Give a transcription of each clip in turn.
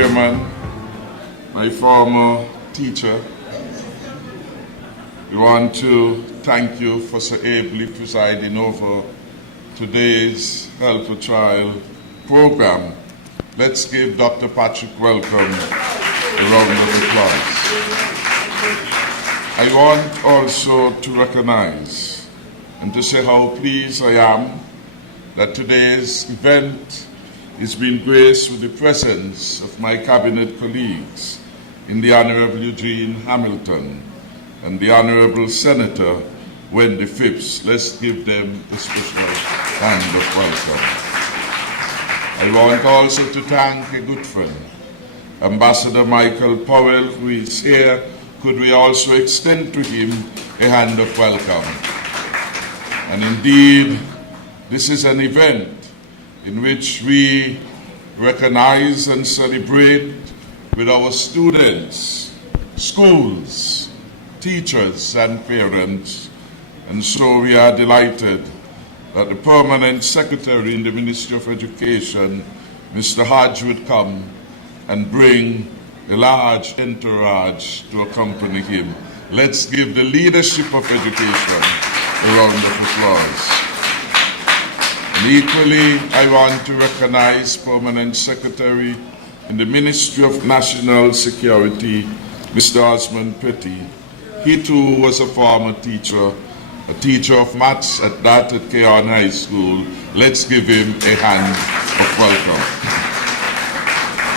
chairman, my former teacher, we want to thank you for so ably presiding over today's Health for Child program. Let's give Dr. Patrick Welcome a round of applause. I want also to recognize and to say how pleased I am that today's event is being graced with the presence of my cabinet colleagues in the Honorable Eugene Hamilton and the Honorable Senator Wendy Phipps. Let's give them a special hand of welcome. I want also to thank a good friend, Ambassador Michael Powell, who is here. Could we also extend to him a hand of welcome? And indeed, this is an event in which we recognize and celebrate with our students, schools, teachers, and parents. And so we are delighted that the Permanent Secretary in the Ministry of Education, Mr. Hodge, would come and bring a large entourage to accompany him. Let's give the leadership of education a round of applause. And equally, I want to recognize Permanent Secretary in the Ministry of National Security, Mr. Osmond Petty. He too was a former teacher, a teacher of maths at Kearn High School. Let's give him a hand of welcome.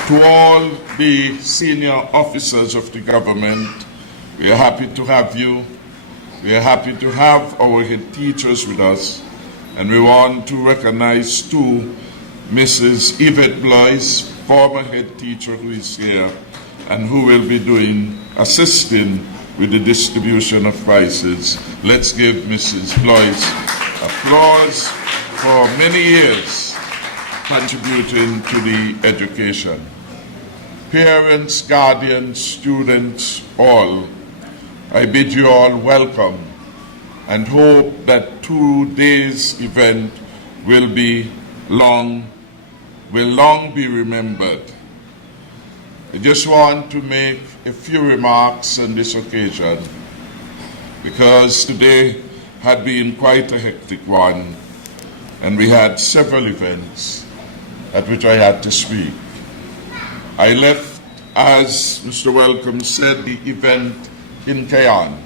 To all the senior officers of the government, we are happy to have you. We are happy to have our head teachers with us. And we want to recognize too Mrs. Yvette Blois, former head teacher who is here and who will be assisting with the distribution of prizes. Let's give Mrs. Blois applause for many years contributing to the education. Parents, guardians, students, all, I bid you all welcome and hope that today's event will long be remembered. I just want to make a few remarks on this occasion because today had been quite a hectic one and we had several events at which I had to speak. I left, as Mr. Welcome said, the event in Kearn,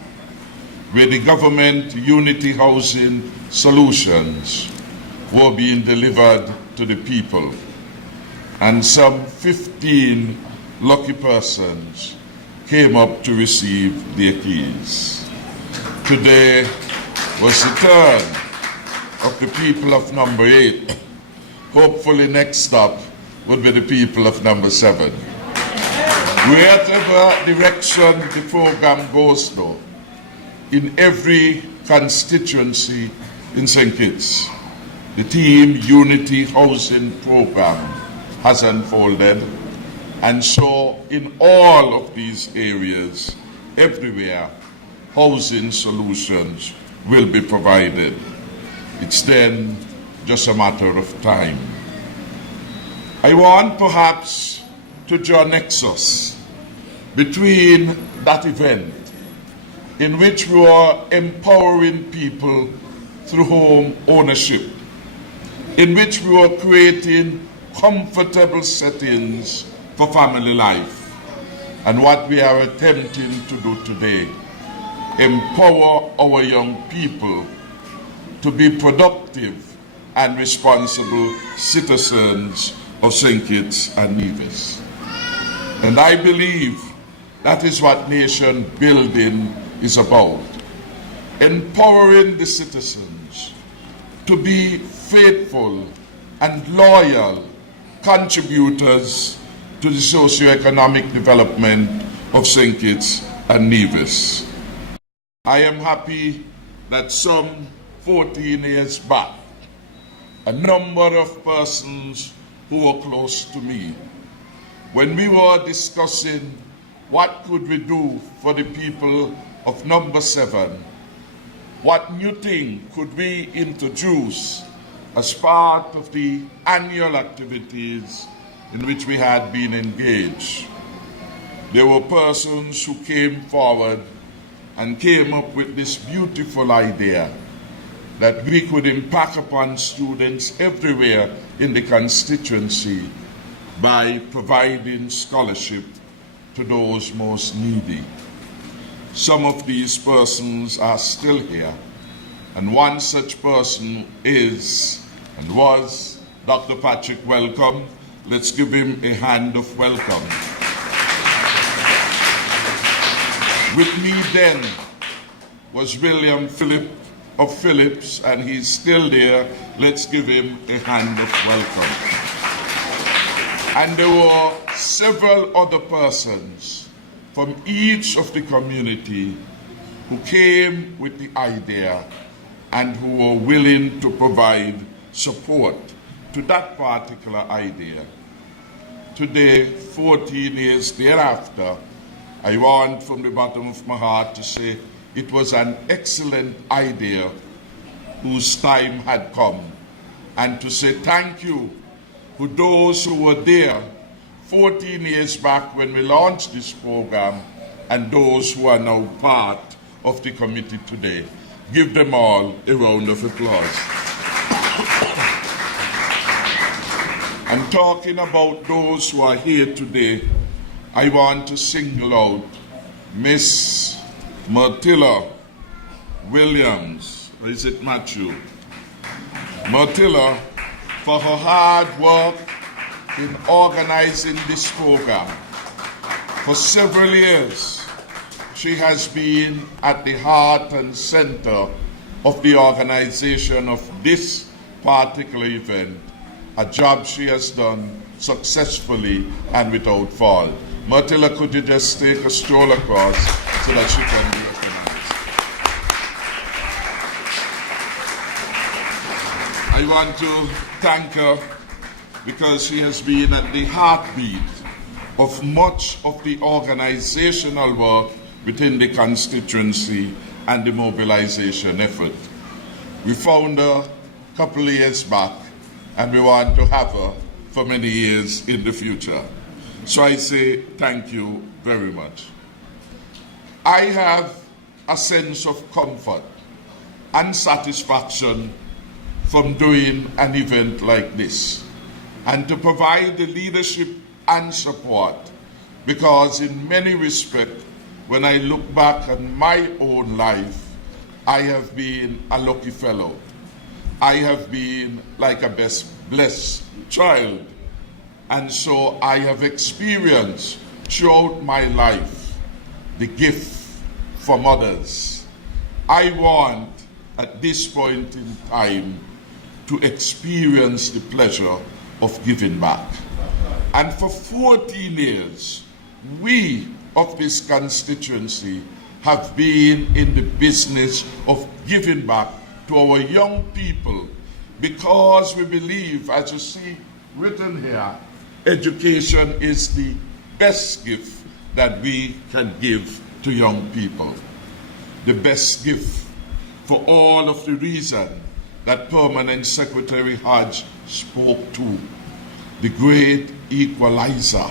where the government unity housing solutions were being delivered to the people. And some 15 lucky persons came up to receive their keys. Today was the turn of the people of number 8. Hopefully next stop would be the people of number 7. Wherever direction the program goes though, in every constituency in St. Kitts, the Team Unity Housing Program has unfolded. And so in all of these areas, everywhere, housing solutions will be provided. It's then just a matter of time. I want perhaps to draw a nexus between that event in which we are empowering people through home ownership, in which we are creating comfortable settings for family life, and what we are attempting to do today, empower our young people to be productive and responsible citizens of St. Kitts and Nevis. And I believe that is what nation building is about. Empowering the citizens to be faithful and loyal contributors to the socio-economic development of St. Kitts and Nevis. I am happy that some 14 years back, a number of persons who were close to me, when we were discussing what could we do for the people of number 7, what new thing could we introduce as part of the annual activities in which we had been engaged. There were persons who came forward and came up with this beautiful idea that we could impact upon students everywhere in the constituency by providing scholarship to those most needy. Some of these persons are still here, and one such person is and was Dr. Patrick Wellcome. Let's give him a hand of welcome. With me then was William Phillip of Phillips, and he's still there. Let's give him a hand of welcome. And there were several other persons from each of the community who came with the idea and who were willing to provide support to that particular idea. Today, 14 years thereafter, I want from the bottom of my heart to say it was an excellent idea whose time had come, and to say thank you to those who were there 14 years back when we launched this program and those who are now part of the committee today. Give them all a round of applause. And talking about those who are here today, I want to single out Miss Myrtilla Williams, or is it Matthew? Myrtilla, for her hard work in organizing this program. For several years, she has been at the heart and center of the organization of this particular event, a job she has done successfully and without fault. Myrtilla, could you just take a stroll across so that she can be recognized? I want to thank her because she has been at the heartbeat of much of the organizational work within the constituency and the mobilization effort. We found her a couple of years back, and we want to have her for many years in the future. So I say thank you very much. I have a sense of comfort and satisfaction from doing an event like this, and to provide the leadership and support, because in many respects, when I look back at my own life, I have been a lucky fellow. I have been like a blessed child. And so I have experienced throughout my life the gift from others. I want, at this point in time, to experience the pleasure of giving back. And for 14 years, we of this constituency have been in the business of giving back to our young people, because we believe, as you see written here, education is the best gift that we can give to young people. The best gift for all of the reasons that Permanent Secretary Hodge spoke to, the great equalizer.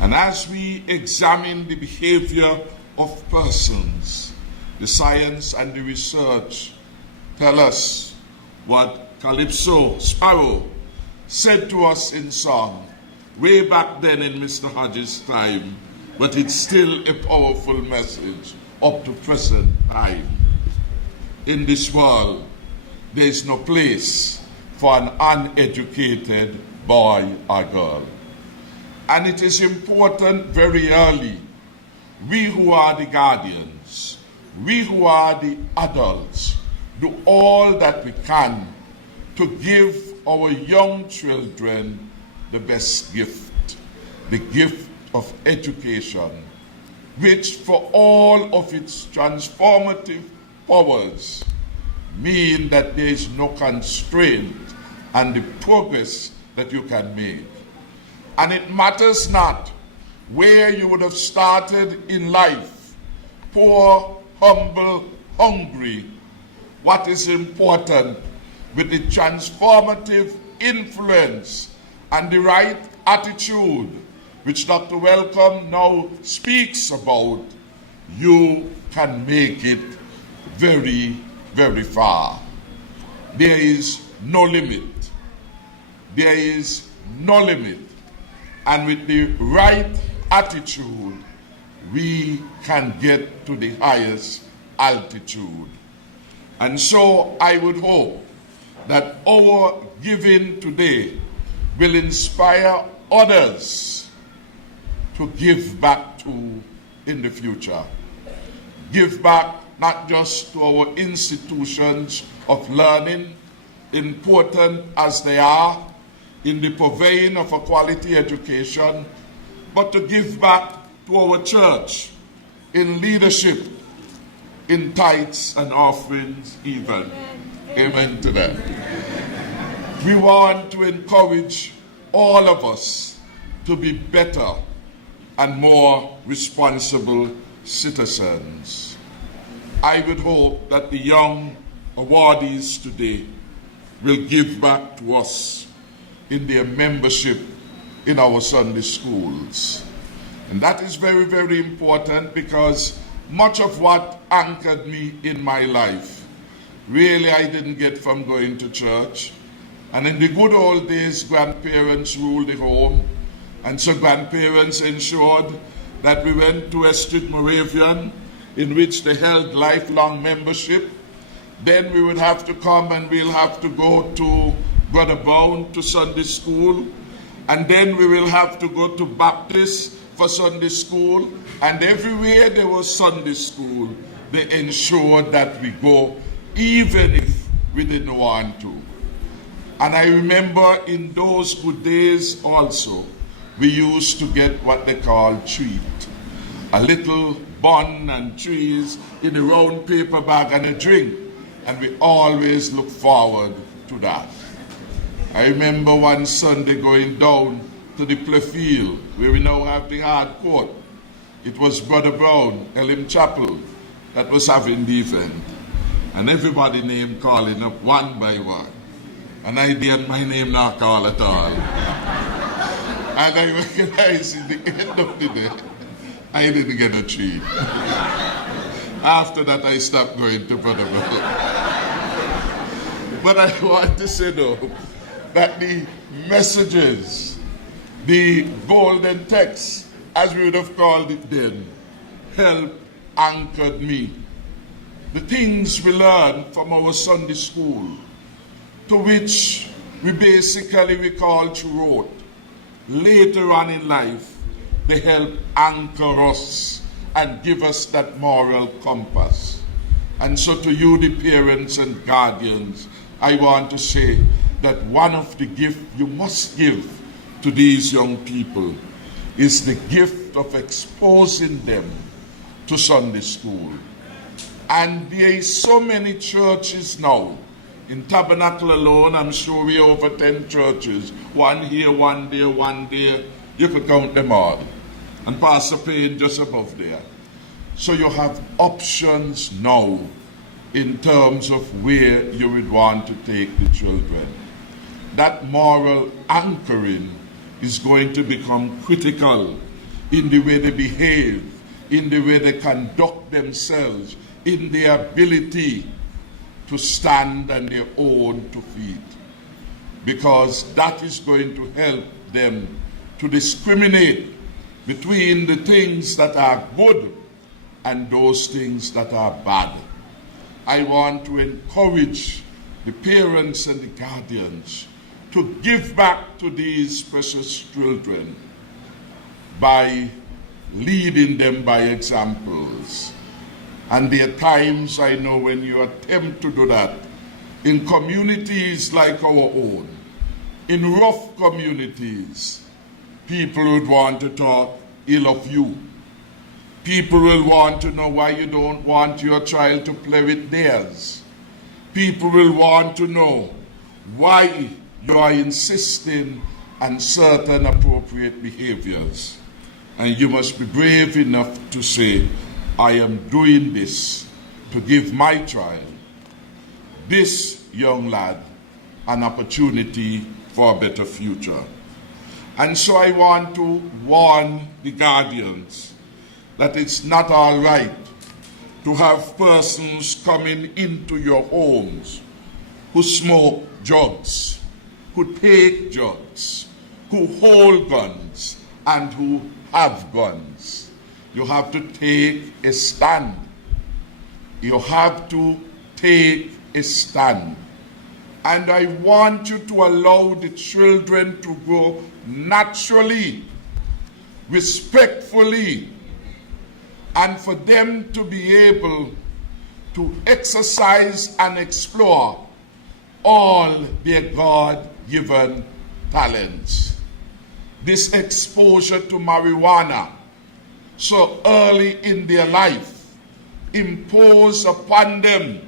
And as we examine the behavior of persons, the science and the research tell us what Calypso Sparrow said to us in song way back then in Mr. Hodges' time, but it's still a powerful message up to present time. In this world, there is no place for an uneducated boy or girl. And it is important very early, we who are the guardians, we who are the adults, do all that we can to give our young children the best gift, the gift of education, which for all of its transformative powers mean that there is no constraint on the progress that you can make. And it matters not where you would have started in life, poor, humble, hungry. What is important with the transformative influence and the right attitude, which Dr. Wellcome now speaks about, you can make it very, very far. There is no limit. There is no limit. And with the right attitude, we can get to the highest altitude. And so I would hope that our giving today will inspire others to give back to in the future. Give back not just to our institutions of learning, important as they are in the purveying of a quality education, but to give back to our church in leadership, in tithes and offerings even. Amen to that. We want to encourage all of us to be better and more responsible citizens. I would hope that the young awardees today will give back to us in their membership in our Sunday schools. And that is very, very important, because much of what anchored me in my life, really I didn't get from going to church. And in the good old days, grandparents ruled the home. And so grandparents ensured that we went to Estrid Moravian, in which they held lifelong membership. Then we would have to come and we'll have to go to Brother Brown to Sunday school. And then we will have to go to Baptist for Sunday school. And everywhere there was Sunday school, they ensured that we go, even if we didn't want to. And I remember in those good days also, we used to get what they call treat. A little bun and cheese in a round paper bag and a drink. And we always look forward to that. I remember one Sunday going down to the play field where we now have the hard court. It was Brother Brown, Elim Chapel, that was having the event. And everybody name calling up one by one. And I didn't my name not call at all. And I recognized in the end of the day, I didn't get a treat. After that, I stopped going to Brother Brown. But I want to say though, that the messages, the golden text, as we would have called it then, helped anchored me. The things we learned from our Sunday school, to which we basically recall to rote, later on in life, they help anchor us and give us that moral compass. And so to you, the parents and guardians, I want to say that one of the gifts you must give to these young people is the gift of exposing them to Sunday school. And there is so many churches now. In Tabernacle alone, I'm sure we are over 10 churches. One here, one there, one there. You could count them all. And Pastor Payne just above there. So you have options now in terms of where you would want to take the children. That moral anchoring is going to become critical in the way they behave, in the way they conduct themselves, in their ability to stand on their own 2 feet. Because that is going to help them to discriminate between the things that are good and those things that are bad. I want to encourage the parents and the guardians to give back to these precious children by leading them by examples. And there are times, I know, when you attempt to do that in communities like our own, in rough communities, people would want to talk ill of you. People will want to know why you don't want your child to play with theirs. People will want to know why you are insisting on certain appropriate behaviors. And you must be brave enough to say, I am doing this to give my child, this young lad, an opportunity for a better future. And so I want to warn the guardians that it's not all right to have persons coming into your homes who smoke drugs, who take drugs, who hold guns, and who have guns. You have to take a stand. You have to take a stand. And I want you to allow the children to grow naturally, respectfully, and for them to be able to exercise and explore all their God-given talents. This exposure to marijuana so early in their life, imposed upon them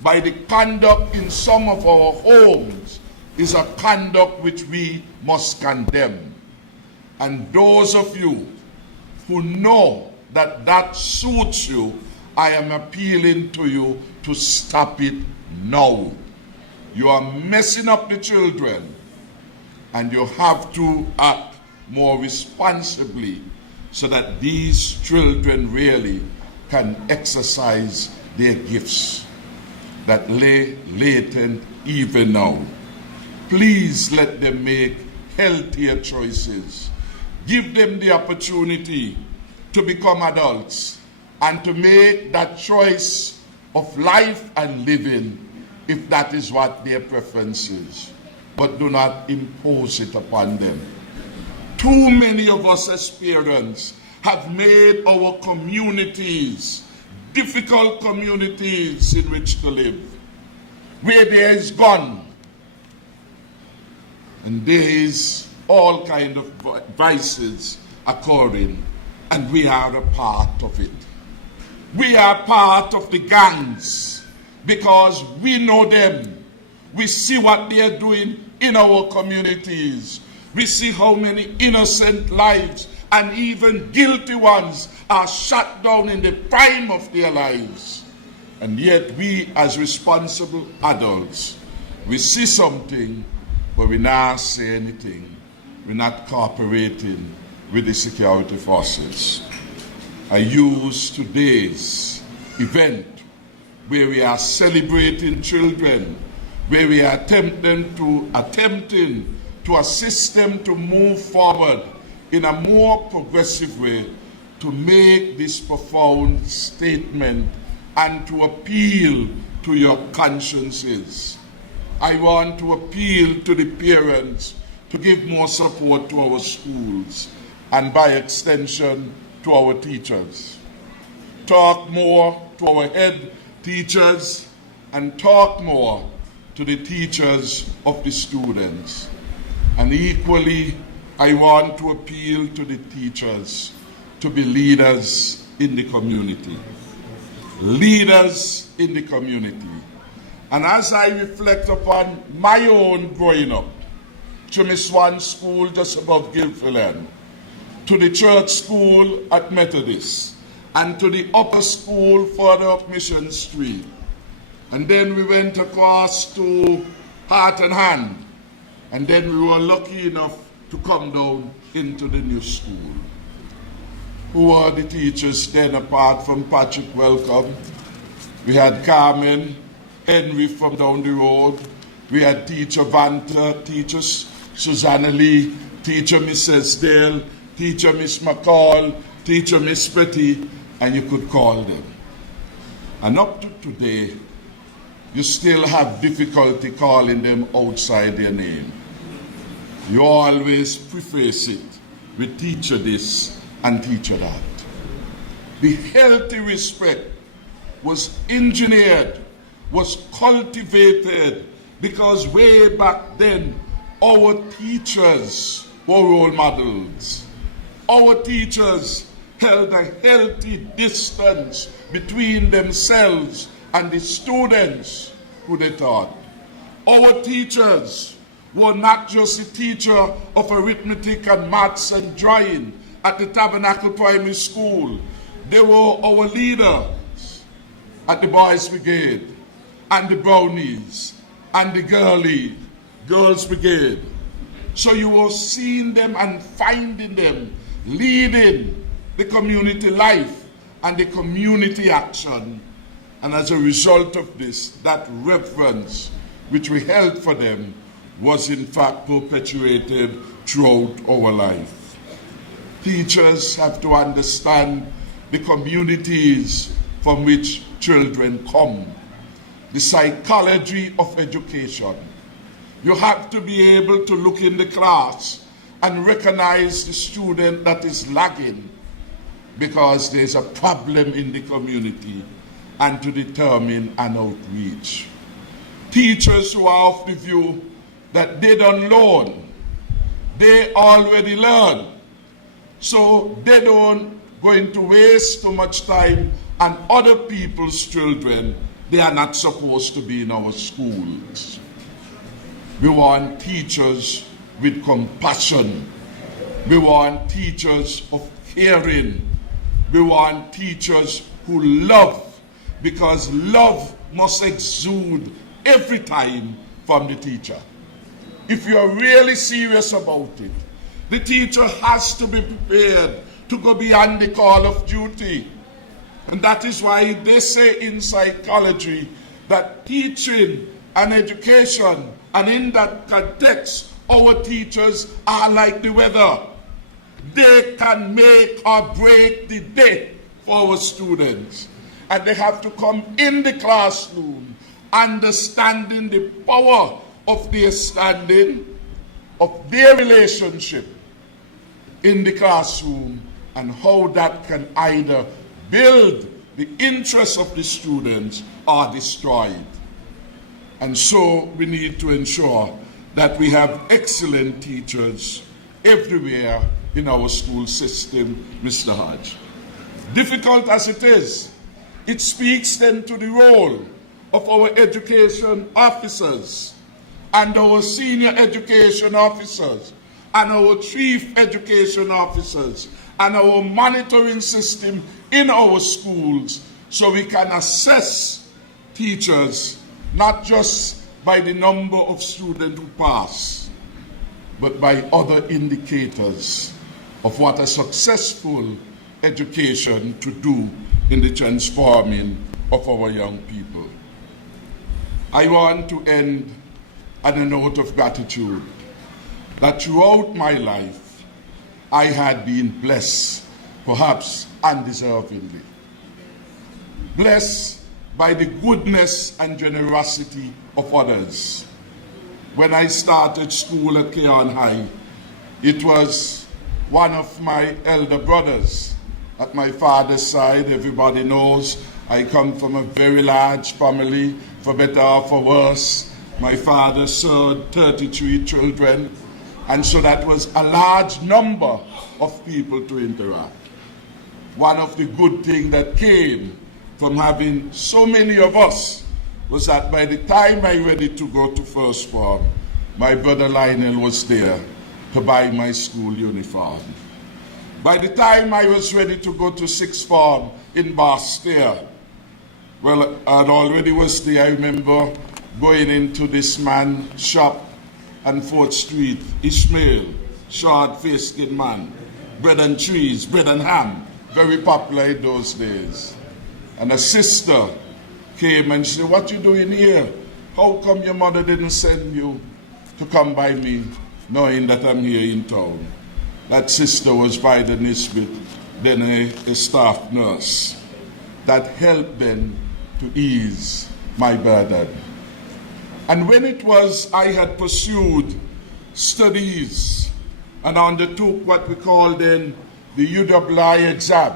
by the conduct in some of our homes, is a conduct which we must condemn. And those of you who know that that suits you, I am appealing to you to stop it now. You are messing up the children, and you have to act more responsibly so that these children really can exercise their gifts that lay latent even now. Please let them make healthier choices. Give them the opportunity to become adults and to make that choice of life and living if that is what their preference is. But do not impose it upon them. Too many of us as parents have made our communities difficult communities in which to live, where there is gun and there is all kind of vices occurring, and we are a part of it. We are part of the gangs because we know them. We see what they are doing in our communities. We see how many innocent lives and even guilty ones are shut down in the prime of their lives. And yet we, as responsible adults, we see something, but we not say anything. We're not cooperating with the security forces. I use today's event where we are celebrating children, where we are attempting to assist them to move forward in a more progressive way, to make this profound statement and to appeal to your consciences. I want to appeal to the parents to give more support to our schools and by extension to our teachers. Talk more to our head teachers and talk more to the teachers of the students. And equally, I want to appeal to the teachers to be leaders in the community. Leaders in the community. And as I reflect upon my own growing up, to Miss Swan School just above Gilfillan, to the church school at Methodist, and to the upper school further up Mission Street. And then we went across to Heart and Hand, and then we were lucky enough to come down into the new school. Who are the teachers then apart from Patrick Welcome? We had Carmen, Henry from down the road. We had teacher Vanta, teacher Susanna Lee, teacher Mrs. Dale, teacher Miss McCall, teacher Miss Petty, and you could call them. And up to today, you still have difficulty calling them outside their name. You always preface it with teacher this and teacher that. The healthy respect was engineered, was cultivated, because way back then, our teachers were role models. Our teachers held a healthy distance between themselves and the students who they taught. Our teachers were not just a teacher of arithmetic and maths and drawing at the Tabernacle Primary School. They were our leaders at the Boys Brigade and the Brownies and the Girls Brigade. So you were seeing them and finding them leading the community life and the community action. And as a result of this, that reverence which we held for them was in fact perpetuated throughout our life. Teachers have to understand the communities from which children come, the psychology of education. You have to be able to look in the class and recognize the student that is lagging because there's a problem in the community, and to determine an outreach. Teachers who are of the view that they don't learn, they already learn. So they don't going to waste too much time on other people's children. They are not supposed to be in our schools. We want teachers with compassion. We want teachers of caring. We want teachers who love, because love must exude every time from the teacher. If you are really serious about it, the teacher has to be prepared to go beyond the call of duty. And that is why they say in psychology that teaching and education, and in that context, our teachers are like the weather. They can make or break the day for our students. And they have to come in the classroom understanding the power of their standing, of their relationship in the classroom, and how that can either build the interests of the students or destroy it. And so we need to ensure that we have excellent teachers everywhere in our school system, Mr. Hodge. Difficult as it is, it speaks then to the role of our education officers and our senior education officers and our chief education officers and our monitoring system in our schools, so we can assess teachers not just by the number of students who pass, but by other indicators of what a successful education to do in the transforming of our young people. I want to end on a note of gratitude that throughout my life I had been blessed, perhaps undeservingly. Blessed by the goodness and generosity of others. When I started school at Cleon High, it was one of my elder brothers. At my father's side, everybody knows I come from a very large family, for better or for worse. My father served 33 children, and so that was a large number of people to interact. One of the good things that came from having so many of us was that by the time I ready to go to first form, my brother Lionel was there to buy my school uniform. By the time I was ready to go to sixth form in Bastia, well, I already was there. I remember going into this man's shop on 4th Street, Ishmael, short-faced man, bread and cheese, bread and ham, very popular in those days. And a sister came and said, "What you doing here? How come your mother didn't send you to come by me, knowing that I'm here in town?" That sister was Vida Nisbet, then a staff nurse. That helped then to ease my burden. And when it was I had pursued studies and undertook what we call then the UWI exam,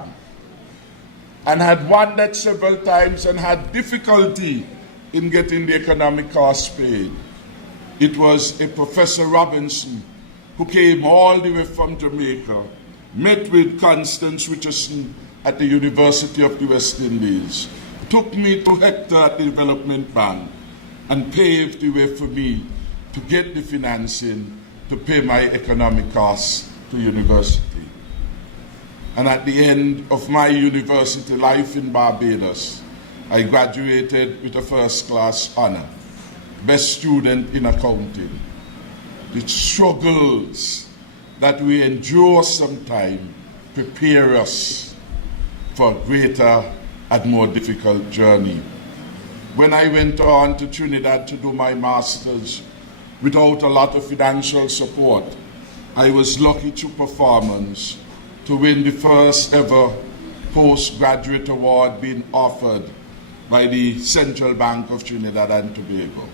and had won that several times and had difficulty in getting the economic costs paid, it was a Professor Robinson who came all the way from Jamaica, met with Constance Richardson at the University of the West Indies, took me to Hector at the Development Bank, and paved the way for me to get the financing to pay my economic costs to university. And at the end of my university life in Barbados, I graduated with a first-class honor, best student in accounting. the struggles that we endure sometime prepare us for a greater and more difficult journey. When I went on to Trinidad to do my master's without a lot of financial support, I was lucky through performance to win the first ever postgraduate award being offered by the Central Bank of Trinidad and Tobago.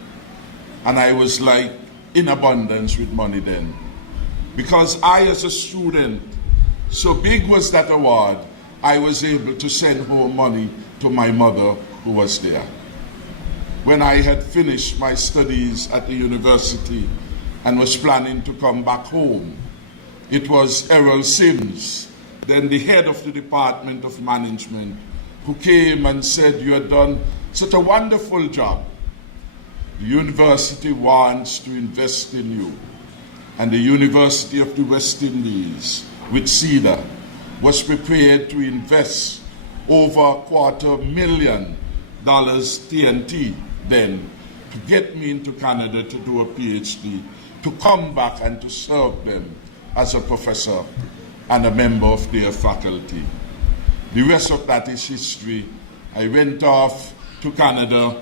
And I was like in abundance with money then. Because I, as a student, so big was that award, I was able to send home money to my mother who was there. When I had finished my studies at the university and was planning to come back home, it was Errol Sims, then the head of the Department of Management, who came and said, "You have done such a wonderful job. The university wants to invest in you." And the University of the West Indies, with CEDA, was prepared to invest over $250,000 TNT then to get me into Canada to do a PhD, to come back and to serve them as a professor and a member of their faculty. The rest of that is history. I went off to Canada.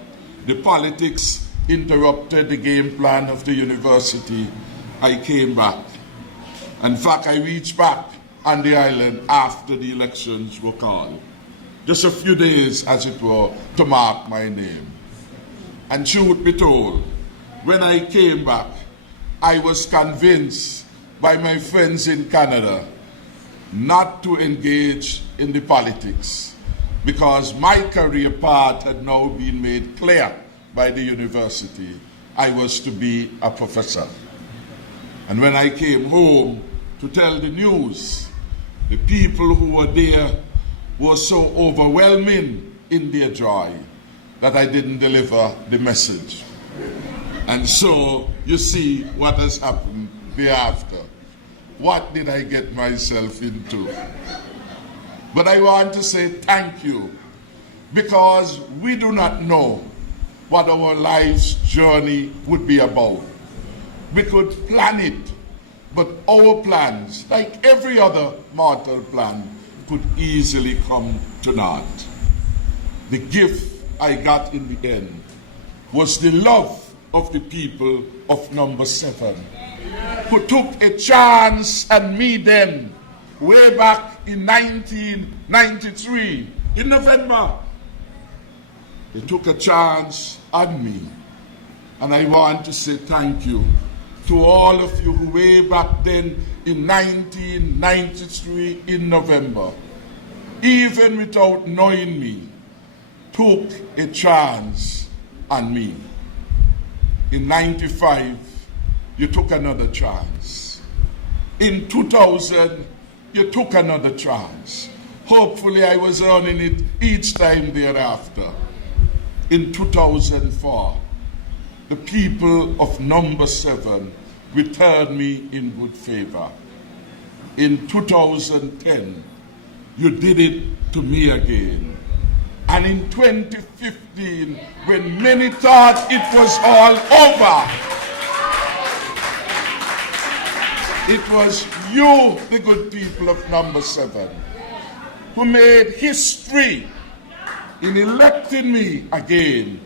The politics interrupted the game plan of the university. I came back. In fact, I reached back on the island after the elections were called. Just a few days, as it were, to mark my name. And truth be told, when I came back, I was convinced by my friends in Canada not to engage in the politics because my career path had now been made clear by the university. I was to be a professor. And when I came home to tell the news, the people who were there were so overwhelming in their joy that I didn't deliver the message. And so you see what has happened thereafter. What did I get myself into? But I want to say thank you, because we do not know what our life's journey would be about. We could plan it, but our plans, like every other mortal plan, could easily come to naught. The gift I got in the end was the love of the people of Number 7, who took a chance on me then, way back in 1993, in November. They took a chance on me. And I want to say thank you to all of you who way back then in 1993 in November, even without knowing me, took a chance on me. In 95, you took another chance. In 2000, you took another chance. Hopefully I was earning it each time thereafter. In 2004, the people of Number 7 returned me in good favor. In 2010, you did it to me again. And in 2015, when many thought it was all over, it was you, the good people of Number 7, who made history in electing me again,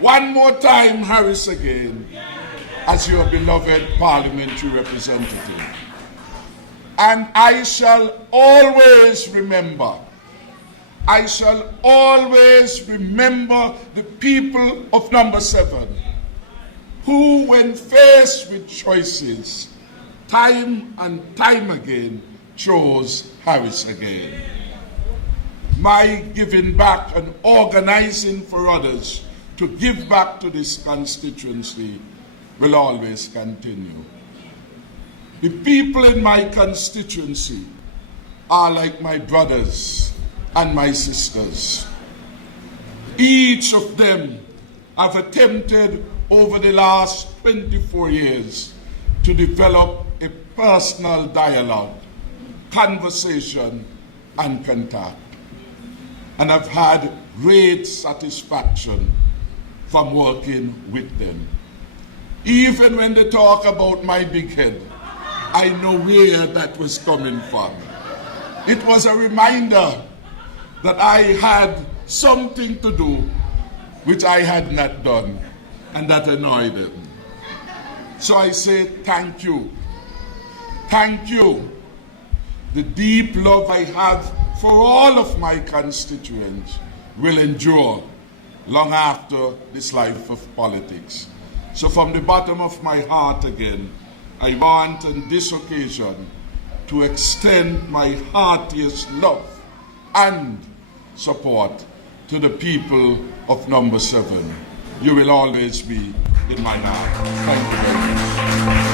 one more time, Harris again, as your beloved parliamentary representative. And I shall always remember the people of Number 7 who, when faced with choices, time and time again, chose Harris again. My giving back and organizing for others to give back to this constituency will always continue. The people in my constituency are like my brothers and my sisters. Each of them have attempted over the last 24 years to develop a personal dialogue, conversation, and contact. And I've had great satisfaction from working with them. Even when they talk about my big head, I know where that was coming from. It was a reminder that I had something to do which I had not done, and that annoyed them. So I say thank you. Thank you. The deep love I have for all of my constituents will endure long after this life of politics. So from the bottom of my heart again, I want on this occasion to extend my heartiest love and support to the people of Number 7. You will always be in my heart. Thank you very much.